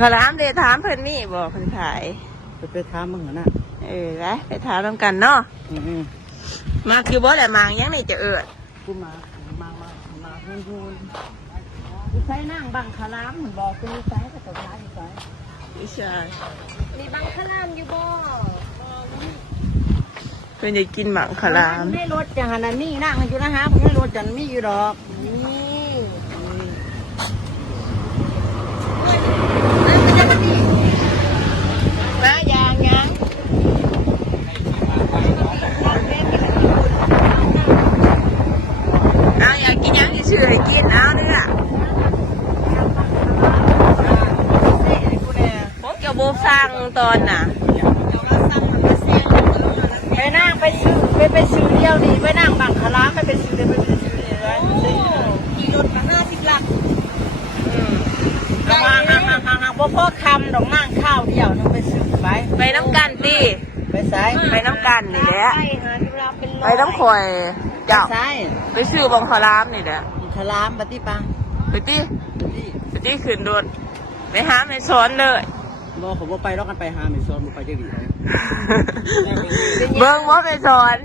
ขลามเดถามเพิ่นมีบอกเพิ่นขาย ไปไปถามมึงเหรอน่ะเออไปไปถามนำกันเนาะอืมอืมมาคือบ่แหละมางยังไม่จะเอิดกูมามามามาเพื่อนพูนกูใช้นั่งบังคารามเหมือนบอกกูใช้กับตัวร้ายกูใช้ไม่ใช่มีบังคลามอยู่บ่เพิ่นจะกินหมังขลามไม่รถจังหันนะนี่นั่งอยู่นะฮะไม่รถจังมีอยู่ดอกนี่ มายางยังเอาอยากกินยังที่ชื่อให้กินเอาเด้อผมจะบู สั่งตอนน่ะไปนั่งไปซื้อไปไปซื้อเดียวนี่ไปนั่งบังคารามไปไปซื้อเดียวไปไปซื้อเดียวเลยขี่รถมาห้าสิบลักอืมห่างห่างห่างห่างห่างพ่อพ่อคำดอกนั่งข้าวเดียวนึงไปซื้อไปไปน้ำกันดิไปใส่ไปน้ำกันนี่แหละไปหาที่เราเป็นไปน้ำข่อยเจ้าใส่ไปซื้อบังคลามนี่แหละคารามปฏิปังไปติปฏิไปติขึ้นโดนไปหาไม่สอนเลย บอกผมว่าไปแล้วกันไปหาไม่ซ้อนบ่ไปจะดีเลยเบิ่งว่าไปสอน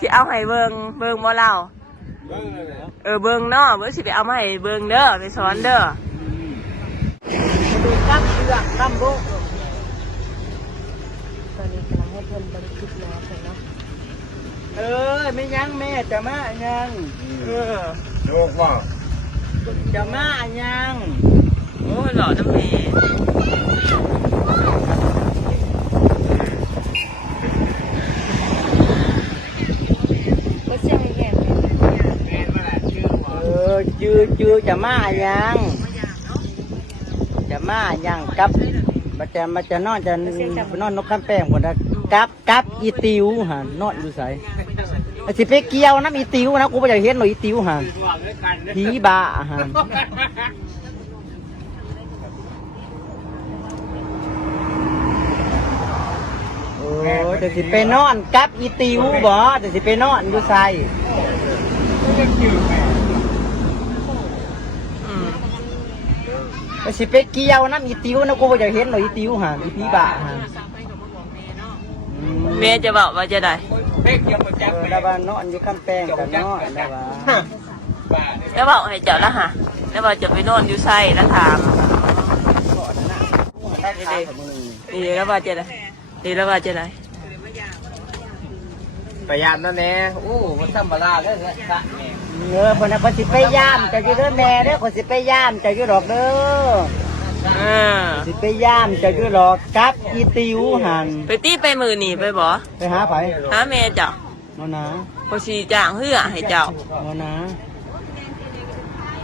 สิเอาให้เบิ่งเบิ่งบ่เล่าเออเบิ่งเนาะเบิ่งสิไปเอามาให้เบิ่งเด้อไปสอนเด้อดูกับเรื่องลำโบกตอนนี้กำลังให้เพิ่นบริคิดแล้วเพิ่นเนาะเออไม่ยังแม่จะมายังเออลูกว่าจะมายังโอ้ยหล่อจังเลย บ่เสียงแห้ง เออจือ จะมายังจะมายังกับมาจะมาจะนอนจะนอนนกข้ามแป้งหมดนะกับกับอีติวฮะนอนอยู่ใส่สิไปเกี่ยวน้ำอีติวนะกูไม่อยากเห็นหน่อยอีติวฮะผีบ้าฮะโอ้ยจะสิไปนอนกับอีติวบ่จะสิไปนอนอยู่ใส่ อืม ก็สิไปเกี่ยวน้ำอีติวนะกูบ่อยากเห็นหรอกอีติวห่าอีผีบ้าห่าแม่จะบอกว่าจะได้เออแล้วว่านอนอยู่ข้างแป้งกันนอนแล้วว่าแล้วบอกให้เจ้าละฮะแล้วบอกจะไปนอนอยู่ไส้แล้วถามดีแล้วว่าจะได้นี่แล้วว่าจะได้ประหยัดนั่นแน่อู้มันธรรมดาเลยละ เออคนนั้นก็สิไปย่ามเจ้าอยู่เด้อแม่เด้อคนสิไปย่ามเจ้าอยู่ดอกเด้อเออสิไปย่ามเจ้าอยู่ดอกกับอีติวหันไปตีไปมือหนีไปบ่ไปหาไผหาแม่เจ้ามานะพอสีจ้างเฮือให้เจ้ามานะ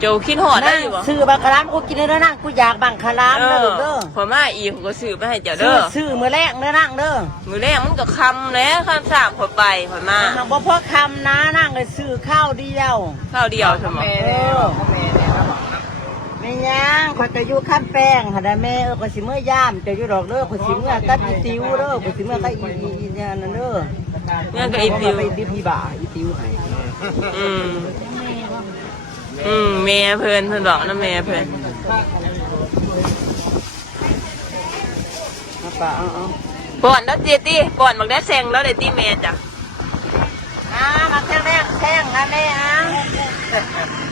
โจคิดหอดได้อยู่บ่ซื้อบังคลามกูกินเด้อนั่งกูอยากบังคลามเอเด้ออลูกเด้อพอมาอีกผมก็ซื้อไปให้เจ้าซื้เด้ออซื้อมื้อแรกเด้อนั่งเด้อมือแรกมันก็คำแล้วคำสามพอไปพอมาทางบ่พอคำนะนั่งเลยซื้อข้าวเดียว ข้าวเดียวใช่ไหมเออไม่ยังขอยจะอยู่ข้ามแป้งหาได้แม่เออขอยสิเมื่อย่ามจะอยู่ดอกเด้อขอยสิเมื่อกับอีติวเด้อขอยสิเมื่อกับอีอีอีเนี่ยนั่นเด้อเนี่ยก็อีติวไปดิพี่บ่าอีติวให้อืมอืม แม่เพิ่นเพิ่นบอกนะแม่เพิ่นมาป่าเอาเอาก่อนแล้วเจตี้ก่อนบักได้แซงแล้วเลยตีแม่จ้ะอ่ามาแท่งแรกแท่งนะแม่อะ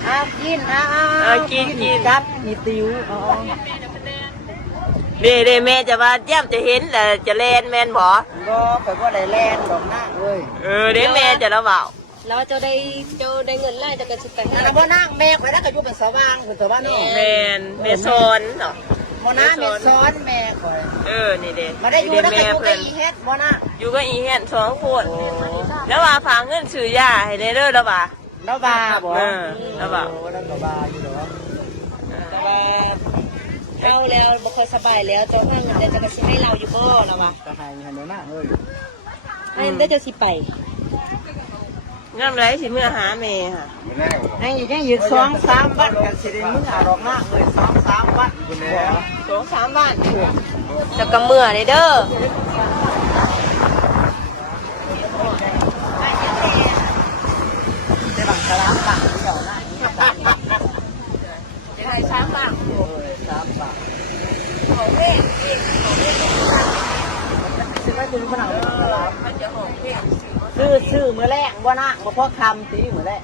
เอากินเอาเอาเออกินกินกับอีติวเอาเอาเด้เด้แม่จะว่าย่ำจะเห็นแต่จะแลนแม่นบ่ก็ไปว่าได้แลนดอกหน้าเอ้ยเออเด้แม่จะระเบา แล้วเจ้าได้เจ้าได้เงินไล่จากกระสุนกันนั่นน่ะบ่นั่งแม่ข่อยแล้วก็อยู่เป็นสว่างเป็นสว่างนี่แม่นแม่ซ้อนเนาะบ่นะแม่ซ้อนแม่ข่อยเออนี่เด้มาได้อยู่นี่แล้วเด้ก็แม่อยู่กับเพิ่นอีเฮ็ดบ่นะอยู่กับอีเห็นสองคนแล้วว่าฝากเงินซื้อยาให้ได้เด้อแล้วว่าแล้วบาบ่เออแล้วว่าโอ้แล้วก็บาอยู่ดอกเอาแล้วบ่ค่อยสบายแล้วเจ้าห้างเงินเดือนจะกระสิให้เราอยู่บ่ล่ะวะก็ให้ให้เดี๋ยวนะเฮ้ยให้ได้เจ้าสิไป น้ำไหลสิเมื่อหาแม่ค่ะยังอยู่ยังอยู่สองสามบ้านกันสิเดมึงหาดอกมากเลยสองสามบ้านสองสามบ้านจะกรเมื่อเลยเด้อได้บังกะลบังเดี๋ยวนะยังไงสามบังสอ้ดูาดนั้นหอมเพี้ยน อซื้อมือแรกว่านะบ่พอคำตีมือแรก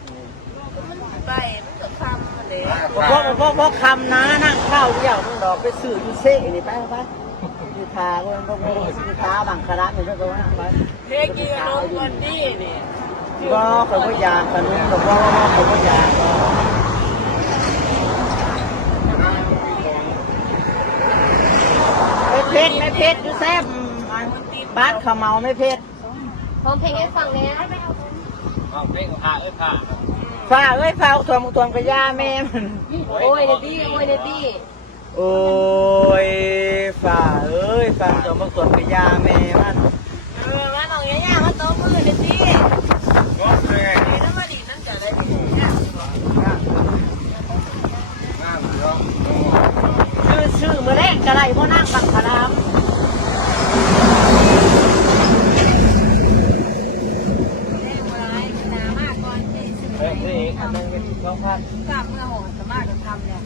ไปมันก็คำเลยบ่พอบ่พอบ่คำนะนั่งข้าวเดียวมึงดอกไปซื้ออยู่เซ่นี่ไปไปอยู่ทาก็บ่บ่อยู่ทาบังคาระนี่ก็ว่าไปเฮ้กินนมวันนี้นี่ก็เขาก็อยากกันนึงก็บ่ว่าเขาก็อยากก็ไม่เผ็ดไม่เผ็ดอยู่แซ่บบ้านเขาเมาไม่เผ็ดพ ร้อมเพลงให้ฟังเลยนะเอาเพ่งพาเอ้ยพาฝ้าเอ้ยฝ้าทวมทวมกระยาแม่มันโอ้ยเดตี้โอ้ยเดตี้โอ้ยฝ้าเอ้ยฝ้าทวมทวมกระยาแม่มันเออมาหนองยาๆมาโต๊ะมือเลยสิก็เลยนี่น้ำมันอีกนั่นจะได้ดีเนี่ยงามเนาะชื่อชื่อมือแรกกระไรพ่อนั่งบังคาราม เฮ้ยนี่อันนึงเป็นสองพัน กลับเมื่อหงสามารถทำเนี่ย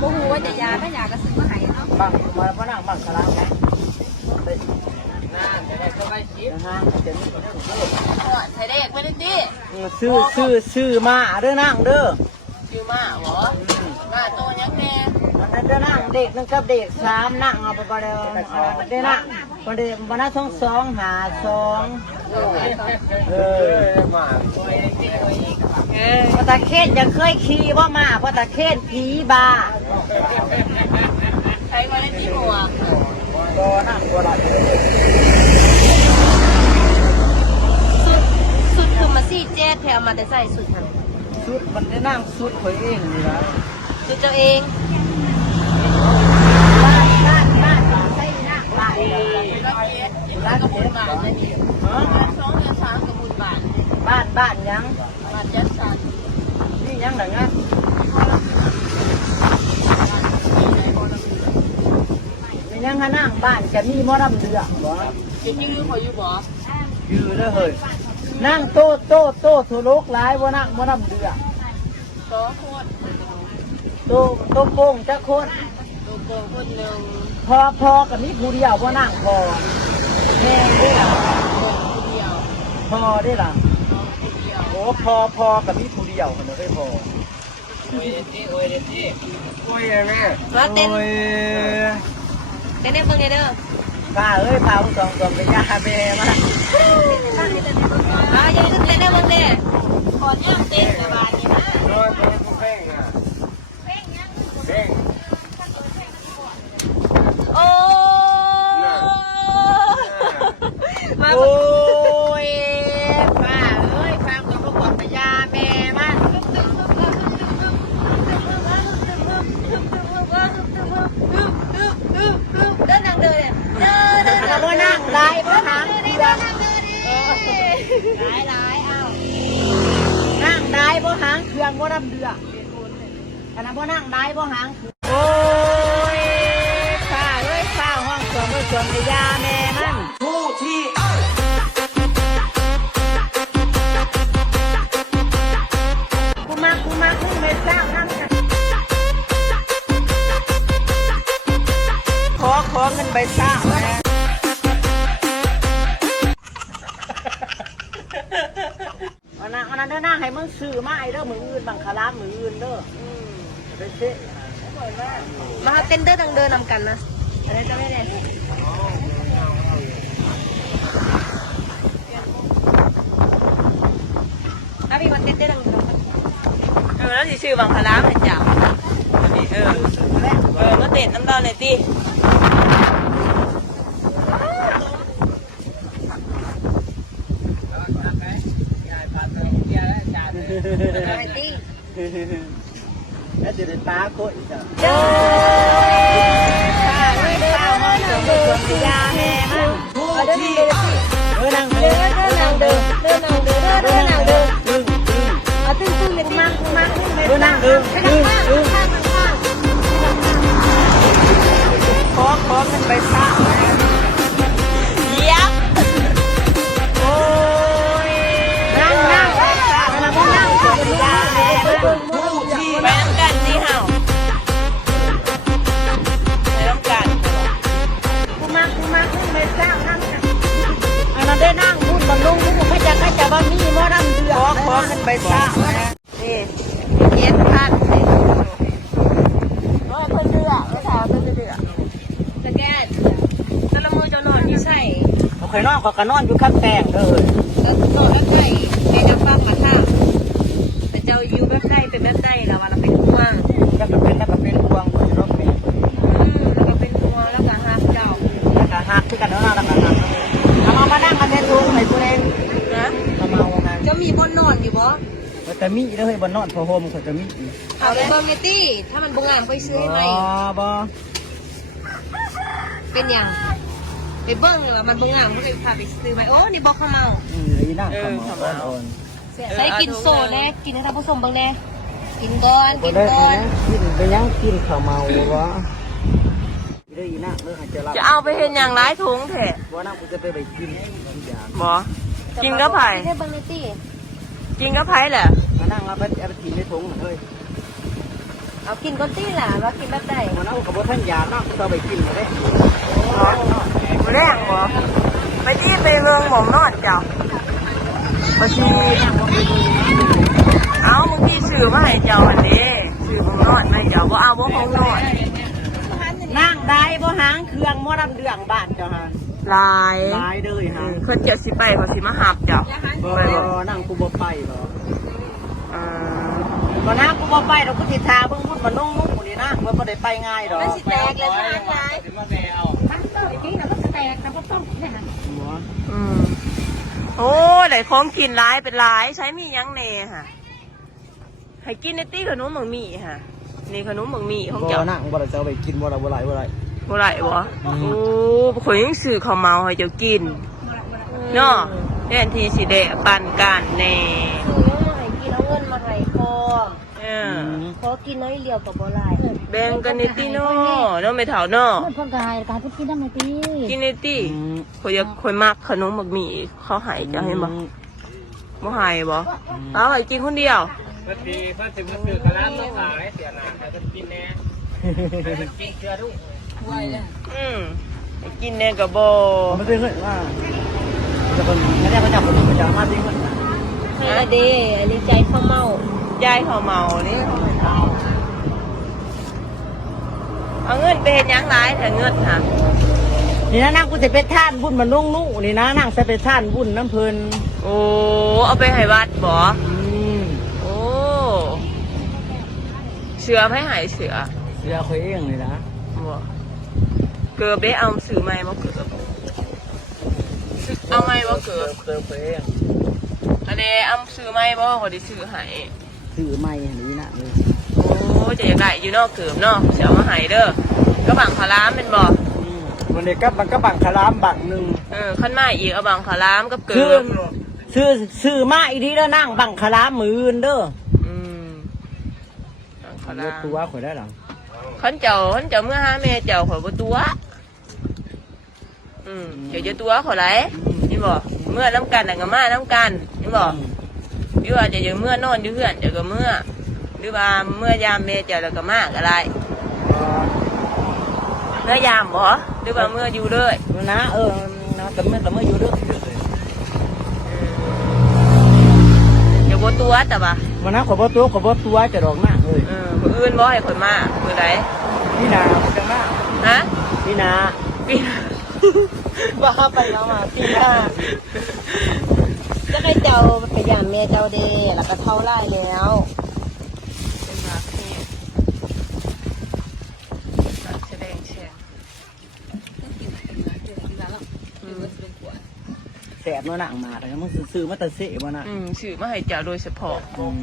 โอ้โหว่าจะยาถ้าอยากก็ซื้อมาให้เนาะ บังมาพ่อนั่งบังคารามไหม น่าจะได้ก็ได้คิด นะฮะเดี๋ยวนี้ ก่อนใส่เด็กไม่ได้ ตี้ชื่อชื่อชื่อมาเด้อนั่งเด้อชื่อมาเหรอมาโตยังแน่อันนั้นเด้อนั่งเด็กนั่งกับเด็กสามนั่งเอาไปก็ได้เด้อนั่งวันเดียววันนั้นสองสองหาสองเอเอออมาเออพระตะเคนยังเคยขี่ว่ามาพระตะเคนผีบาใช้มาได้ที่หัวก็นั่งตัวหลับ สุดสุด คือมาซี่เจ็ดแถวมาแต่ใส่สุดค่ะสุดมันได้นั่งสุดข่อยเองนี่นะสุดเจ้าเองบ้านบ้านบ้านใช่นั่งบ้านรับเย็ดร้านกระปุกบาทได้ดีสองเดือนสามกระปุกบาทบ้านบ้านยังบาทยัดสันนี่ยังดังนะนี่ยังให้นั่งบ้านจะมีมอดำเดือดบ่จะยื้อเขาอยู่บ่ยือเลยเฮ้ย นั่งโต๊ะโต๊ะโต๊ะทุลกหลายว่านั่งมอดำเดือดสองคนโต๊ะโต๊ะโป่งจะคนโตัวโกงคนหนึ่งพอพอกับมีผู้เดียวว่านั่งพอแม่ได้ล่ะคนเดียวพอได้ล่ะโอ้พอพอกับมีผู้เดียวคนเด้พอโอ้ยเด็ดที่โอ้ยเด็ดโอ้ยแม่มาเต้นโอ้ยเต้นให้เบิ่งเด้อ ป้าเอ้ยพาผู้สองสองไปยาแม่มาอ่าอย่าลืมเต้นให้เบิ่งเด้ขอย่างเต้นกับบาทนี่นะโดนโดนเพ่งอะเพ่งเพ่ง โอ้มา โอ้ยป้าเอ้ยพากับผู้ก่อนไปยาแม่มา เดินนางเดินเนี่ยเดินเดิน แล้วก็นั่งได้พระหางเดียว หลายหลายอ้าว นั่งได้พระหางเครื่องว่ดำเดือดอันนั้นพอนั่งได้พระหางโอ้ยป้าเอ้ยป้าห้องสวนไปสวนไปยาแม่มันผู้ที่กูมากูมาขึ้นไปสร้านั่งกันขอขอเงินใบสร้า นั้นอันนั้นเด้อหน้าให้มึงซื้อมาไอ้เด้อมืออื่นบังคารามมืออื่นเด้ออืมไปเช็มาเต้นเดินนางเดินนำกันนะอะไรจะไม่ได้ถ้าพี่มาเต้นเดินนางเดินเออแล้วสิชื่อบังคลามเหรอจ้ะนี่เออเออมาเต้นน้ำดอนเลยติ ยายพาไปเที่ยวแล้วจ่าเลย ไปตี้แล้วเดี๋ยวได้ตาโคตรจ้ะเดินตาไม่ตาห้องสวนไปสวนพยาแม่มันเดินเดินเออนั่งเดินเดินนางเดินเดินนางเดินเดินนางเดินดึงดึงเอาตึ้งตึ้งเลยมามาเออนั่งดึงดึงดึงข้างข้างขอขอเงินใบสร้า ไปสร้างนะนี่เย็นพันโอ้ยเพิ่นเดือดไม่ถามเพิ่นเดือดสแกนตะละมือจะนอนอยู่ใช่เขาเคยนอนก็กนอนอยู่ข้างแตงเลย มีเด้อเฮ้ยบ่นอนพอโฮมก็จะมีเอาไปเบิ่งเมตี้ถ้ามันบ่งามไปซื้อให้ใหม่บ่บ่เป็นหยังไปเบิ่งเลยว่ามันบ่งามก็เลยพาไปซื้อใหม่โอ้นี่บ่ข้าเมาอืมอีนั่งขโมยอ่อนใส่กินโซแน่กินให้ท่านผู้ชมเบิ่งแน่กินก่อนกินก่อนกินไปยังกินข้าวเมาวะเด้ออีนั่งเด้อจะเอาไปเห็นอย่างร้ายถุงเถอะบ่นั่งกูจะไปไปกินทุกอย่างบอกินกับไผ่ให้เบิ่งเมตี้กินกับไผ่แหละ มานั่งเอาไปเอาไปกินในถุงเฮ้ยเอากินก่อนตี้ล่ะว่ากินแบบใดมานั่งกับบ่ท่านยานั่งกูจะไปกินมาได้มือแรกบอไปที่ไปเมืองหมองนอดเจ้าพอชีเอาเมื่อกี้สื่อมาให้เจ้าอันนี้สื่อหมองนอดมาให้เจ้าบ่เอาบ่ของนอดนั่งได้บ่หางเครื่องบ่รับเรื่องบ้านเจ้าฮะลายลายเด้อฮะเพิ่นจะสิไปเขาสิมาหับเจ้าบ่นั่งกูบ่ไปบ่อ่า บ่นั่งกูบ่ไปดอกกูสิทาเบิ่งพุ่นมานุ่งนุ่งกูนี่นะเมื่อบ่ได้ไปง่ายดอกมันสิแตกเลยทางหลายอืมโอ้ได้ของกินหลายเป็นหลายใช้มีหยังแหน่ค่ะให้กินในตี้ขนมหมังมี่ค่ะนี่ขนมหมังมี่ของบ่เจ้านั่งบ่ได้จะเอาไปกินบ่ได้บ่ไหลบ่ไหลบ่ไรบ่โอ้ข่อยยังซื้อข้าวเมาให้เจ้ากินเนาะแทนที่สิได้ปันกันแน่ ขอกินน้อยเดียวกับบ่หลายแบ่งกันในตี้เนาะเนาะไม่เท่าเนาะเพื่อนเพื่อนกายการพูดกินได้ไหมตีกินในตี้ข่อยอยากข่อยมักขนมหมักมี่เขาให้เจ้าให้บ่บ่ให้บ่เอาให้กินคนเดียวเมื่อปีเพิ่นถึงมาซื้อกระลามาขายเสียหนาแต่ก็กินแน่มันกินเชื่อทุกอืมให้กินแน่ก็บ่มันเป็นเฮ้ยว่าจะเป็นไม่ได้มาจับคนมาจับมาจริงมันให้ละเด้อันนี้ใจข้าวเมา ยายข้าวเมานี่เอาเงินไปเฮ็ดหยังหลายแต่เงินค่ะนี่นะนั่งกูจะไปท่านบุญมานุ่งนุ่นี่นะนั่งจะไปท่านบุญน้ำเพลินโอ้เอาไปให้วัดบ่อืมโอ้เสือไม่หายเสือเสียเขาเองเลยนะบ่เกือบได้เอาซื้อไหมบ่เกือบเอาไหมบ่เกือบเติมเขาเองอันนี้เอาซื้อไหมบ่ขอได้ซื้อให้ ถือไม้นี่นะเลยโอ้จะอยากได้อยู่เนอกเกือบเนาะเสียมาให้เด้อก็บังคารามเป็นบ่วันนี้ก็มันก็บังคารามบังหนึ่งเออขั้นมาอีกเอาบังคารามกับเกืซื้ออบซื้อซื้อมาอีทีแล้วนั่งบังคารามมืออื่นเด้ออืมบังคารราถมตัวข่อยได้หรอขันเจ้าขันเจ้าเมื่อหาแม่เจ้าขอยบ่ตัวอืมเจ้าจะตัวขอยไหลนี่บอกเมื่อน้ำกันแต่ก็มาน้ำกันนี่บอก หรือว่าจะอยู่เมื่อนอนอยู่เพื่อนเจ้าก็เมื่อ หรือว่าเมื่อยามแม่เจ้าแล้วก็มาอะไรเมื่อยามบ่หรือว่าเมื่ออยู่เลยนะเออนะแต่เมื่อแต่เมื่ออยู่เด้อเดี๋ยวบ่ตัวแต่ว่าวันนั้นขอบ่ตัวขอบ่ตัวจะดอกหน้าเลยเออผู้อื่นบ่ให้ข่อยมามื้อใดพี่นาจังหน้าฮะพี่นาปีบ้าไปแล้วมาพี่นา จะให้เจ้าไปยามแม่เจ้าเด้แล้วก็เท่าไรแล้วเป็นมาพี่แสดงแชร์แสบเนาะหนังมาแต่มันซื้อมาแต่เสะมานะอืมสื่อมาให้เจ้าโดยเฉพาะอืม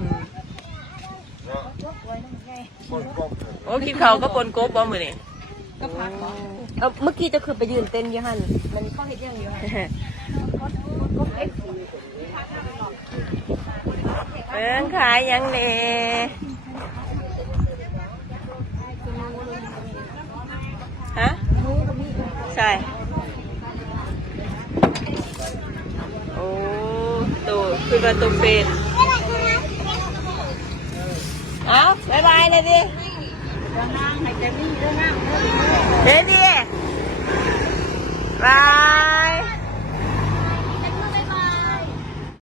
อืมโอ้กินข้าวก็ปนกบบ่มื้อนี้เอาเมื่อกี้เจะคือไปยืนเต้นอยู่หันมันเข้าเห็ดยังอยู่หัน เอิ้งขายยังเนฮะใช่โอ้ตัวคือประตูเป็นเอาบายบายเลยดิเฮ้ยดิบาย